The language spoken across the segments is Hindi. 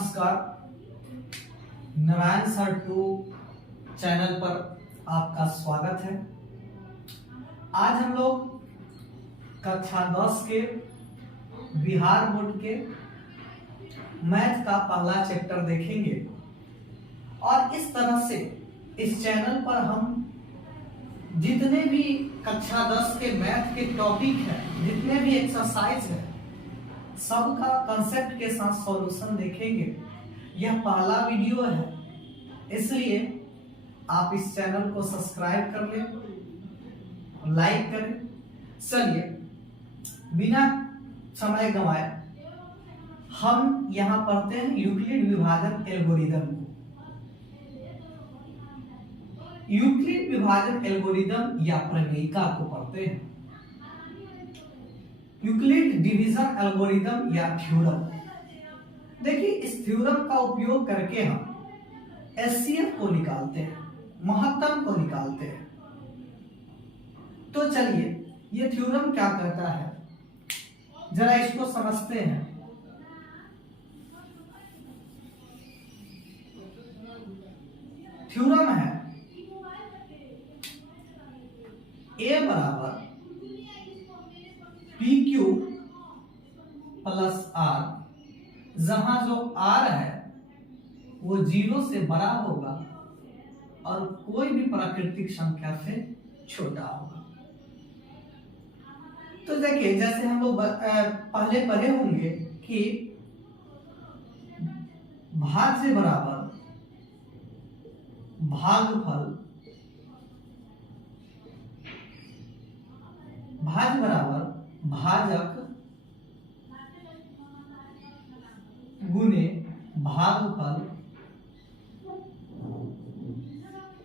नमस्कार, नारायण सर 2 चैनल पर आपका स्वागत है। आज हम लोग कक्षा 10 के बिहार बोर्ड के मैथ का पहला चैप्टर देखेंगे और इस तरह से इस चैनल पर हम जितने भी कक्षा 10 के मैथ के टॉपिक हैं, जितने भी एक्सरसाइज है, सबका कंसेप्ट के साथ सॉल्यूशन देखेंगे। यह पहला वीडियो है, इसलिए आप इस चैनल को सब्सक्राइब कर लें, लाइक करें। चलिए बिना समय गंवाए हम यहाँ पढ़ते हैं यूक्लिड विभाजन एल्गोरिदम को। यूक्लिड विभाजन एल्गोरिदम या प्रमेयिका को पढ़ते हैं। यूक्लिड डिवीजन एल्गोरिदम या थ्योरम। देखिए, इस थ्योरम का उपयोग करके हम एचसीएफ को निकालते हैं, महत्तम को निकालते हैं। तो चलिए, ये थ्योरम क्या कहता है, जरा इसको समझते हैं। थ्योरम है ए बराबर पी क्यू प्लस आर, जहां जो आर है वो 0 से बड़ा होगा और कोई भी प्राकृतिक संख्या से छोटा होगा। तो देखिए, जैसे हम लोग पहले पढ़े होंगे कि भाज्य बराबर भागफल, भाज्य बराबर भाजक गुने भागफल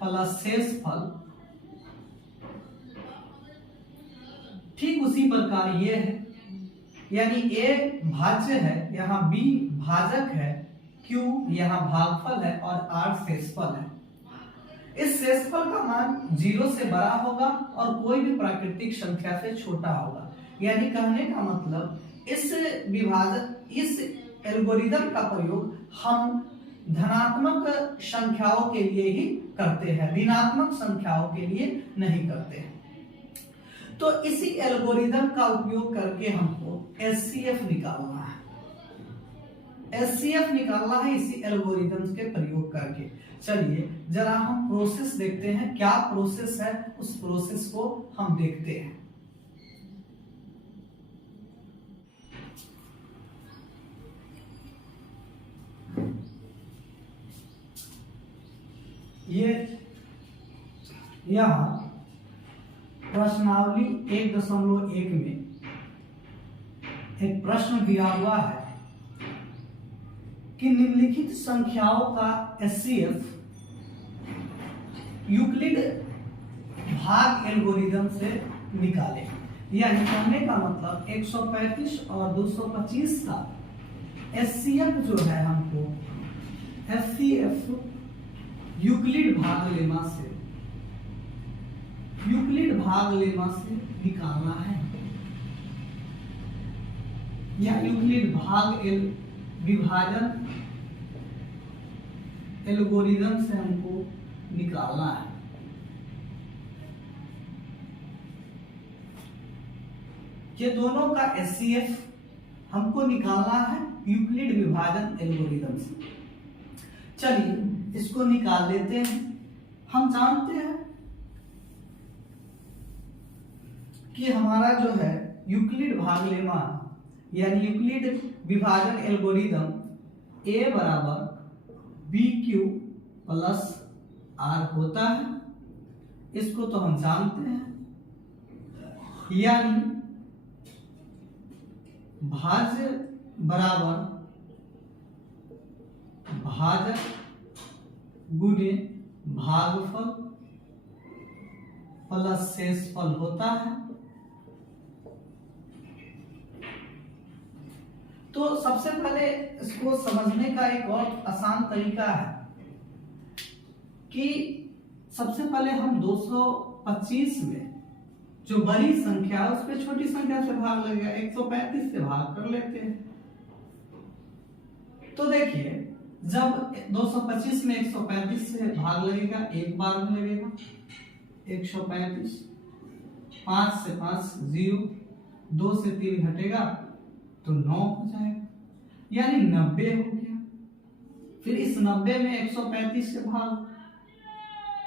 प्लस शेषफल। ठीक उसी प्रकार ये है, यानी ए भाज्य है, यहाँ बी भाजक है, क्यू यहाँ भागफल है और आर शेषफल है। इस शेषफल का मान 0 से बड़ा होगा और कोई भी प्राकृतिक संख्या से छोटा होगा। यानी कहने का मतलब, इस विभाजन, इस एल्गोरिदम का प्रयोग हम धनात्मक संख्याओं के लिए ही करते हैं, ऋणात्मक संख्याओं के लिए नहीं करते हैं। तो इसी एल्गोरिदम का उपयोग करके हमको एचसीएफ निकालना है। एचसीएफ निकालना है इसी एल्गोरिदम के प्रयोग करके। चलिए जरा हम प्रोसेस देखते हैं, क्या प्रोसेस है, उस प्रोसेस को हम देखते हैं। ये यहाँ प्रश्नावली 1.1 में एक प्रश्न दिया हुआ है कि निम्नलिखित संख्याओं का एचसीएफ यूक्लिड भाग एल्गोरिदम से निकाले। यानी कहने का मतलब 135 और 225 का एचसीएफ जो है, हमको एचसीएफ यूक्लिड भाग लेमा से, यूक्लिड भाग लेमा से निकालना है, या यूक्लिड भाग विभाजन एल्गोरिदम से हमको निकालना है। ये दोनों का एचसीएफ हमको निकालना है यूक्लिड विभाजन एल्गोरिदम से। चलिए इसको निकाल लेते हैं। हम जानते हैं कि हमारा जो है यूक्लिड भाग लेमा, यानी यूक्लिड विभाजन एल्गोरिदम ए बराबर बी क्यू प्लस आर होता है। इसको तो हम जानते हैं, यानी भाज्य बराबर भाजक गुणे भागफल प्लस शेषफल होता है। तो सबसे पहले इसको समझने का एक और आसान तरीका है कि सबसे पहले हम 225 में जो बड़ी संख्या है उस पर छोटी संख्या से भाग लगेगा, 135 से भाग कर लेते हैं। तो देखिए जब 225 में 135 से भाग लगेगा, एक बार में लगेगा 135, 5 से 5 0, 2 से 3 घटेगा तो 9 हो जाएगा, यानी 90 हो गया। फिर इस 90 में 135 से भाग,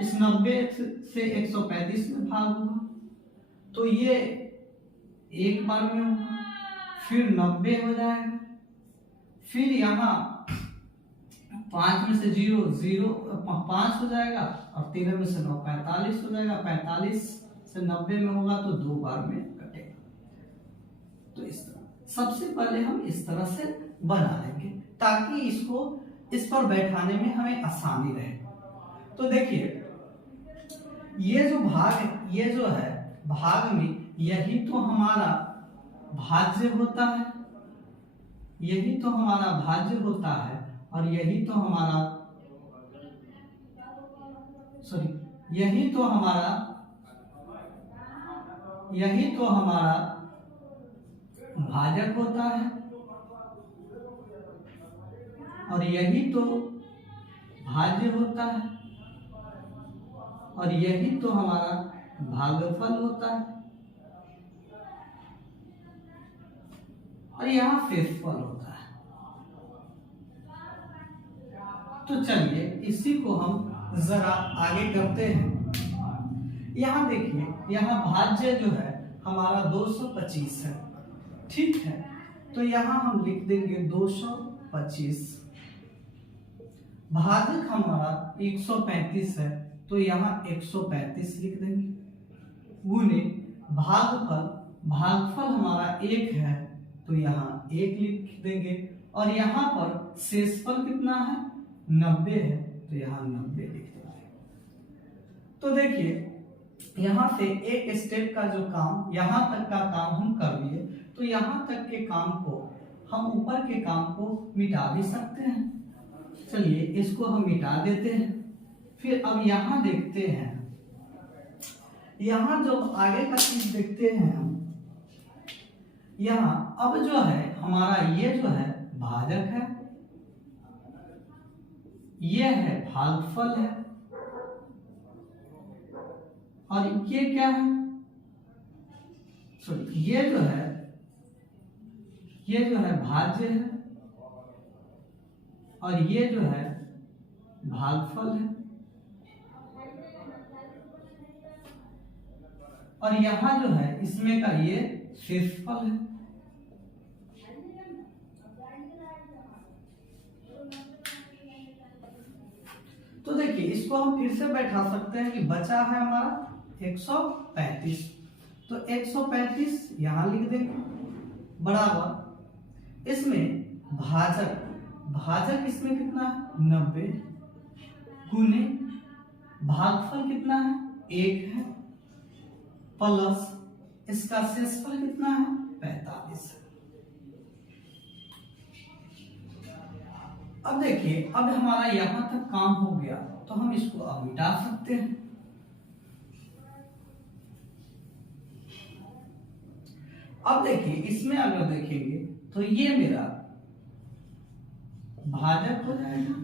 इस 90 से 135 में भाग होगा तो ये एक बार में होगा, फिर 90 हो जाएगा। फिर यहाँ 5 में से 0 0 5 हो जाएगा और 13 में से 9 45 हो जाएगा। 45 से 90 में होगा तो 2 बार में कटेगा। तो इस तरह सबसे पहले हम इस तरह से बना लेंगे ताकि इसको इस पर बैठाने में हमें आसानी रहे। तो देखिए ये जो भाग, ये जो है भाग में, यही तो हमारा भाज्य होता है, यही तो हमारा भाज्य होता है और यही तो हमारा यही तो हमारा भाजक होता है और यही तो भाज्य होता है और यही तो हमारा भागफल होता है और यहाँ शेषफल होता है। तो चलिए इसी को हम जरा आगे करते हैं। यहाँ देखिए, यहाँ भाज्य जो है हमारा 225 है, ठीक है। तो यहाँ हम लिख देंगे 225, भाजक हमारा 135 है तो यहाँ 135 लिख देंगे, गुने भागफल, भागफल हमारा 1 है तो यहाँ 1 लिख देंगे और यहाँ पर शेषफल कितना है 90 है तो यहाँ 90 लिख देंगे। तो देखिए यहाँ से एक स्टेप का जो काम, यहाँ तक का काम हम कर लिए, तो यहाँ तक के काम को हम ऊपर के काम को मिटा भी सकते हैं। चलिए इसको हम मिटा देते हैं। फिर अब यहाँ देखते हैं, यहाँ जो आगे का चीज देखते हैं हम, यहाँ अब जो है हमारा ये जो है भाजक है, ये है भागफल है और ये क्या है, सॉरी ये जो है भाज्य है और ये जो है भागफल है और यहाँ जो है इसमें का ये शेषफल है। तो देखिए इसको हम फिर से बैठा सकते हैं कि बचा है हमारा 135, तो 135 यहां लिख देंगे बराबर, इसमें भाजक, भाजक इसमें कितना है 90, गुने भागफल कितना है 1 है, प्लस इसका शेषफल कितना है 45। अब देखिए अब हमारा यहां तक काम हो गया तो हम इसको अब मिटा सकते हैं। अब देखिए इसमें अगर देखेंगे तो ये मेरा भाजक हो जाएगा,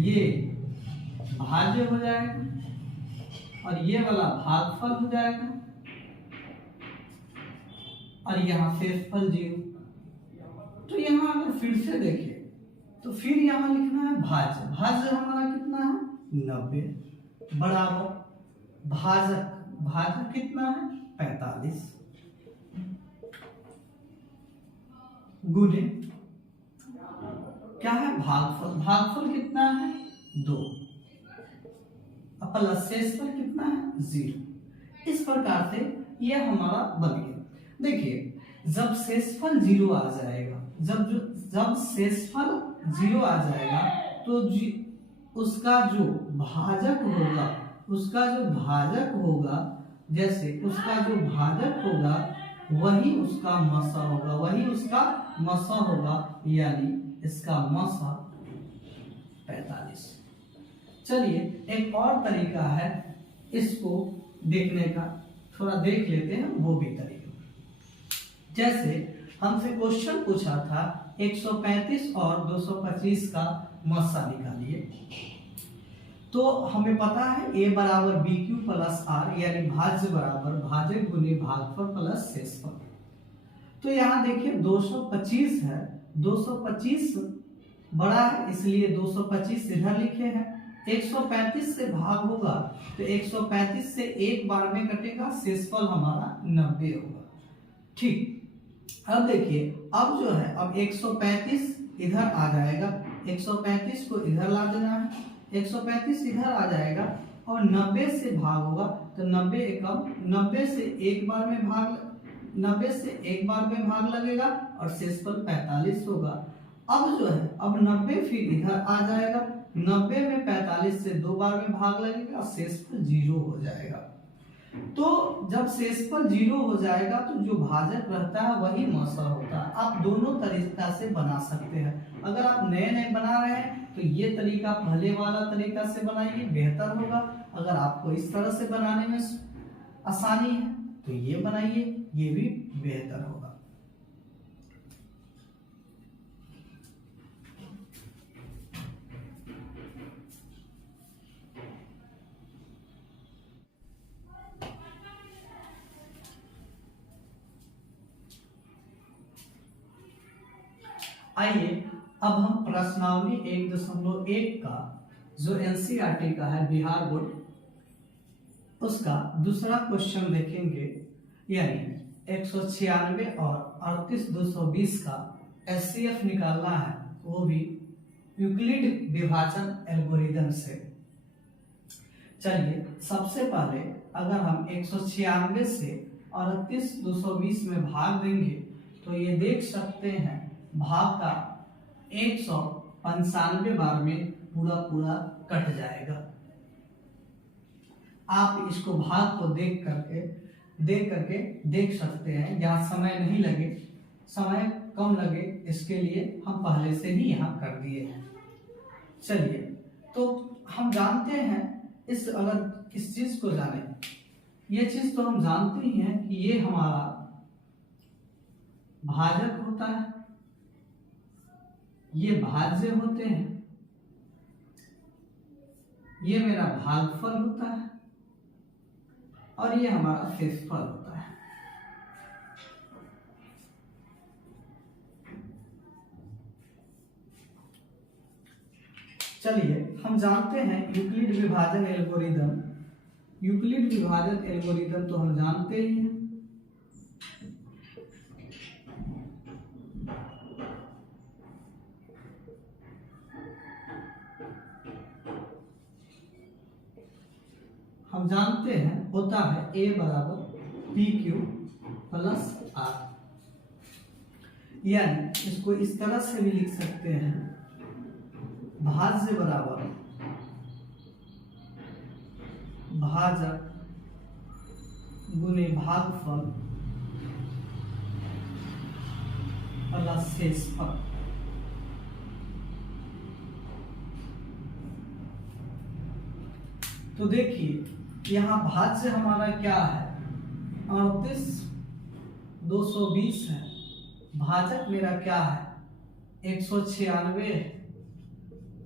ये भाज्य हो जाएगा और ये वाला भागफल हो जाएगा और यहाँ शेषफल 0। तो यहाँ अगर फिर से देखें तो फिर यहाँ लिखना है भाज्य, भाज्य हमारा कितना है 90 बराबर भाजक, भाजक कितना है 45 गुने क्या है भागफल, भागफल कितना है 2 प्लस शेषफल कितना है 0। इस प्रकार से यह हमारा बन गया। देखिए जब शेषफल 0 आ जाएगा, जब शेषफल 0 आ जाएगा तो उसका जो भाजक होगा, उसका जो भाजक होगा, जैसे उसका जो भाजक होगा वही उसका मसा होगा, वही उसका मसा होगा, यानी इसका मसा 45। चलिए एक और तरीका है इसको देखने का, थोड़ा देख लेते हैं वो भी तरीका। जैसे हमसे क्वेश्चन पूछा था 135 और 225 का मस्सा निकालिए। तो हमें पता है a बराबर बी क्यू प्लस आर, यानी भाज्य बराबर भाजक गुने भागफल प्लस शेषफल। तो यहाँ देखिए 225 है, 225 बड़ा है इसलिए 225 इधर लिखे हैं। 135 से भाग होगा तो 135 से एक बार में कटेगा, शेषफल हमारा 90 होगा। ठीक, अब देखिए अब जो है अब 135 इधर आ जाएगा, 135 को इधर ला देना है, 135 इधर आ जाएगा और 90 से भाग होगा तो 90 एकम 90 से एक बार में भाग 90 से एक बार में भाग लगेगा और शेषफल 45 होगा। अब जो है अब 90 फिर इधर आ जाएगा, 90 में 45 से दो बार में भाग लगेगा और शेषफल 0 हो जाएगा। तो जब शेषफल 0 हो जाएगा तो जो भाजक रहता है वही मौसा होता है। आप दोनों तरीका से बना सकते हैं। अगर आप नए नए बना रहे हैं तो ये तरीका पहले वाला तरीका से बनाइए, बेहतर होगा। अगर आपको इस तरह से बनाने में आसानी है तो ये बनाइए, ये भी बेहतर होगा। आइए अब हम प्रश्नावली 1.1 का जो एनसीईआरटी का है बिहार बोर्ड, उसका दूसरा क्वेश्चन देखेंगे। यानी 196 और 38220 का एचसीएफ निकालना है, वो भी यूक्लिड विभाजन एल्गोरिदम से। चलिए सबसे पहले अगर हम 196 से 38220 में भाग देंगे तो ये देख सकते हैं भाग का 195 बार में पूरा पूरा कट जाएगा। आप इसको भाग को देख करके देख सकते हैं। यहाँ समय नहीं लगे, समय कम लगे, इसके लिए हम पहले से ही यहाँ कर दिए हैं। चलिए तो हम जानते हैं अगर इस चीज को जाने, ये चीज तो हम जानते ही हैं कि ये हमारा भाजक होता है, ये भाज्य होते हैं, ये मेरा भागफल होता है और ये हमारा शेषफल होता है। चलिए हम जानते हैं यूक्लिड विभाजन एल्गोरिदम, यूक्लिड विभाजन एल्गोरिदम तो हम जानते ही हैं। हम जानते हैं होता है a बराबर पी क्यू प्लस आर, यानी इसको इस तरह से भी लिख सकते हैं भाज्य बराबर भाजक गुने भागफल प्लस शेषफल। तो देखिए यहाँ भाज्य हमारा क्या है 38220 है, भाजक मेरा क्या है 196 है,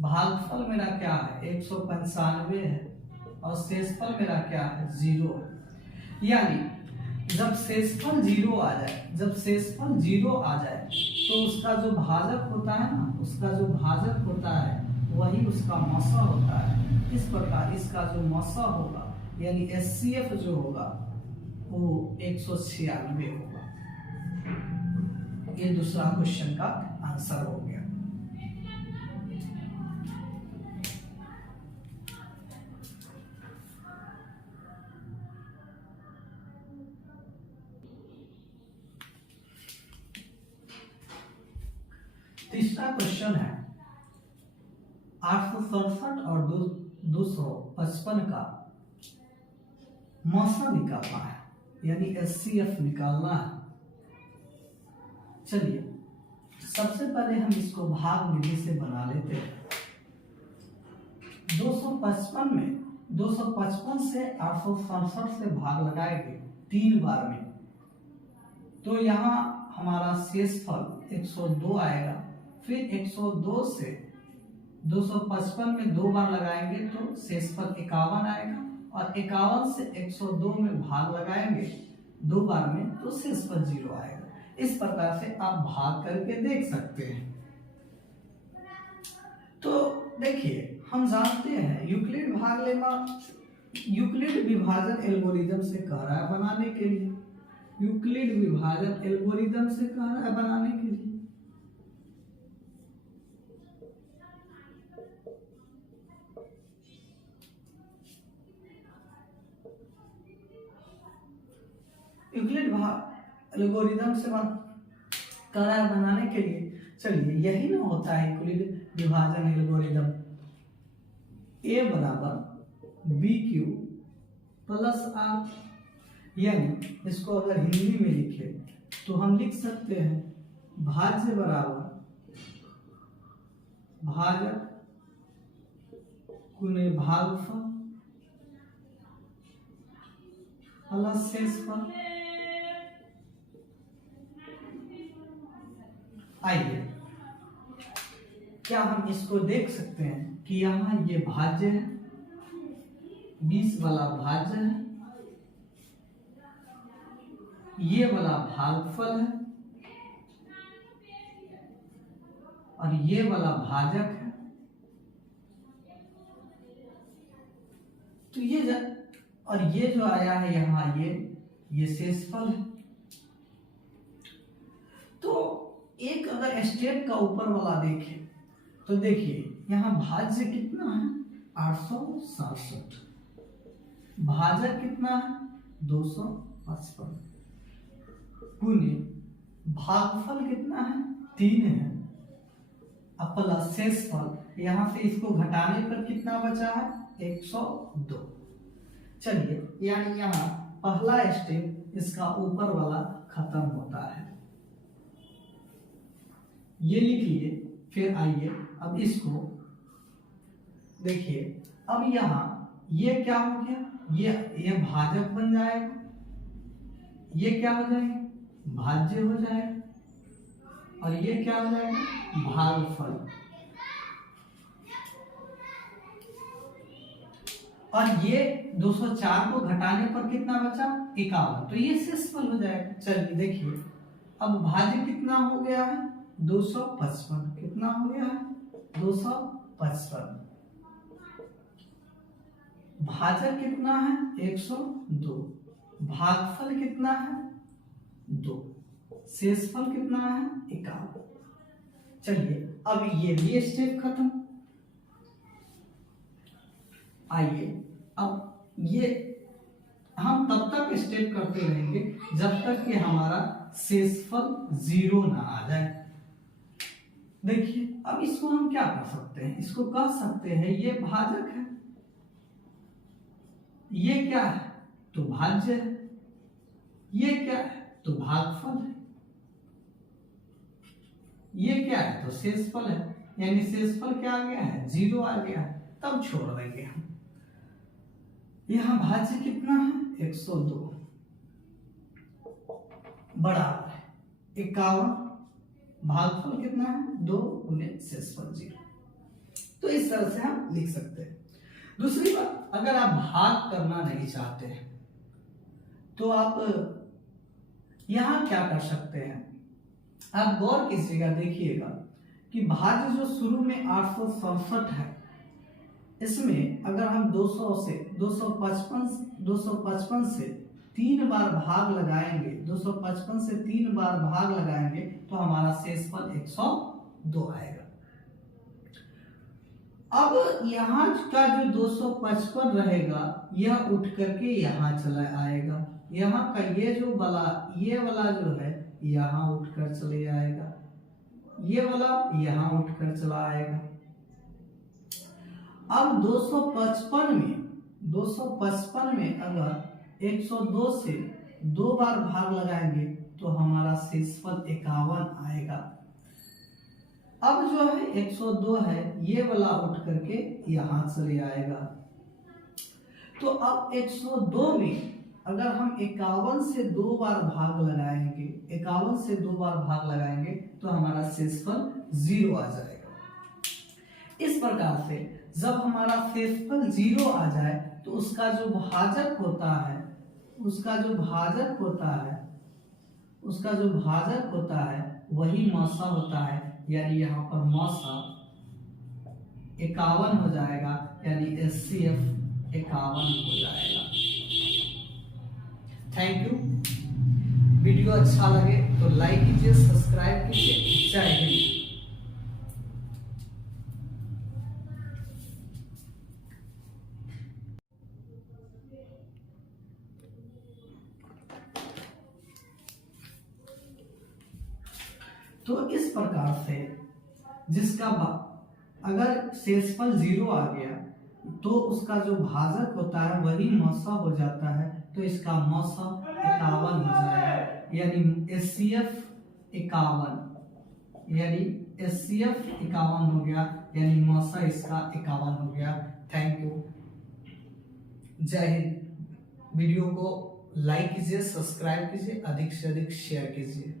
भागफल मेरा क्या है 195 है और शेषफल मेरा क्या है 0 है। यानी जब शेषफल 0 आ जाए, जब शेषफल 0 आ जाए तो उसका जो भाजक होता है ना, उसका जो भाजक होता है वही उसका मौसा होता है। इस प्रकार इसका जो मौसा होगा यानी एचसीएफ जो होगा वो 196 होगा। ये दूसरा क्वेश्चन का आंसर हो गया। तीसरा क्वेश्चन है 867 और 255 का मौसा निकालना है, यानी एचसीएफ निकालना है। चलिए सबसे पहले हम इसको भाग विधि से बना लेते हैं। 255 से 867 से भाग लगाएंगे 3 बार में, तो यहाँ हमारा शेषफल 102 आएगा। फिर 102 से 255 में 2 बार लगाएंगे तो शेषफल 51 आएगा, और 51 से 102 में भाग लगाएंगे 2 बार में तो शेषफल 0 आएगा। इस प्रकार से आप भाग करके देख सकते हैं। तो देखिए, हम जानते हैं यूक्लिड भाग लेमा यूक्लिड विभाजन एल्गोरिदम से कह रहा है बनाने के लिए, यूक्लिड विभाजन एल्गोरिदम से कह रहा है बनाने के लिए। यूक्लिड एल्गोरिदम से कह रहा है बनाने के लिए। चलिए, यही ना होता है यूक्लिड विभाजन एल्गोरिदम। a बराबर बी क्यू प्लस आर, यानी इसको अगर हिंदी में लिखे तो हम लिख सकते हैं भाज्य बराबर भाजक गुणे भागफल प्लस शेषफल। आइए, क्या हम इसको देख सकते हैं कि यहाँ ये भाज्य है, 20 वाला भाज्य है, ये वाला भागफल है, और ये वाला भाजक है। तो ये जो आया है यहाँ, ये शेषफल है। तो एक अगर स्टेप का ऊपर वाला देखें तो देखिए, यहाँ भाज्य कितना है 867, भाजक कितना है 255, गुणे भागफल कितना है 3 है, अब प्लस शेषफल, यहाँ से इसको घटाने पर कितना बचा है 102। चलिए, यानी यहाँ पहला स्टेप इसका ऊपर वाला खत्म होता है, ये लिख लिए। फिर आइए अब इसको देखिए, अब यहाँ ये क्या हो गया, ये भाजक बन जाएगा, ये क्या हो जाएगा भाज्य हो जाएगा, और ये क्या हो जाएगा भागफल। और ये 204 को घटाने पर कितना बचा 51, तो ये शेषफल हो जाएगा। चलिए देखिए, अब भाज्य कितना हो गया है 255, कितना हो गया है 255, भाजक कितना है 102, भागफल कितना है 2, शेषफल कितना है 51। चलिए, अब ये भी स्टेप खत्म। आइए, अब ये हम तब तक स्टेप करते रहेंगे जब तक कि हमारा शेषफल 0 ना आ जाए। देखिए, अब इसको हम क्या कर सकते हैं, इसको कह सकते हैं ये भाजक है, ये क्या है तो भाज्य है, ये क्या है तो भागफल है, ये क्या है तो शेषफल है, यानी शेषफल क्या आ गया है 0 आ गया है। तब छोड़ देंगे हम। यहां भाज्य कितना है 102 बराबर है 51, भागफल कितना है 2 गुने शेषफल 0। तो इस तरह से हम लिख सकते हैं। दूसरी बात, अगर आप भाग करना नहीं चाहते हैं तो आप यहां क्या कर सकते हैं, आप गौर कीजिएगा, देखिएगा कि भाज्य जो शुरू में 867 है, इसमें अगर हम 255 से 3 बार भाग लगाएंगे, 255 से 3 बार भाग लगाएंगे तो हमारा शेषफल 102 आएगा। अब यहाँ का जो 255 रहेगा यह उठ करके यहाँ चला आएगा, यहाँ का ये वाला जो है यहाँ उठकर चले आएगा, ये वाला यहाँ उठकर चला आएगा। अब 255 में अगर 102 से 2 बार भाग लगाएंगे तो हमारा शेषफल 51 आएगा। अब जो है 102 है, ये वाला उठ करके यहाँ चले आएगा। तो अब 102 में अगर हम 51 से 2 बार भाग लगाएंगे, 51 से 2 बार भाग लगाएंगे तो हमारा शेषफल 0 आ जाएगा। इस प्रकार से जब हमारा शेषफल 0 आ जाए तो उसका जो भाजक होता है, वही मौसा होता है, यानी यहाँ पर मौसा 51 हो जाएगा, यानी HCF 51 हो जाएगा। Thank you. वीडियो अच्छा लगे तो लाइक कीजिए, सब्सक्राइब कीजिए। जय हिंद। तो इस प्रकार से जिसका अगर शेषफल 0 आ गया तो उसका जो भाजक होता है वही मौसा हो जाता है, तो इसका मौसा 51 हो जाएगा, यानी HCF 51, यानी HCF 51 हो गया, यानी मौसा इसका 51 हो गया। Thank you. जय हिंद। वीडियो को लाइक कीजिए, सब्सक्राइब कीजिए, अधिक से अधिक शेयर कीजिए।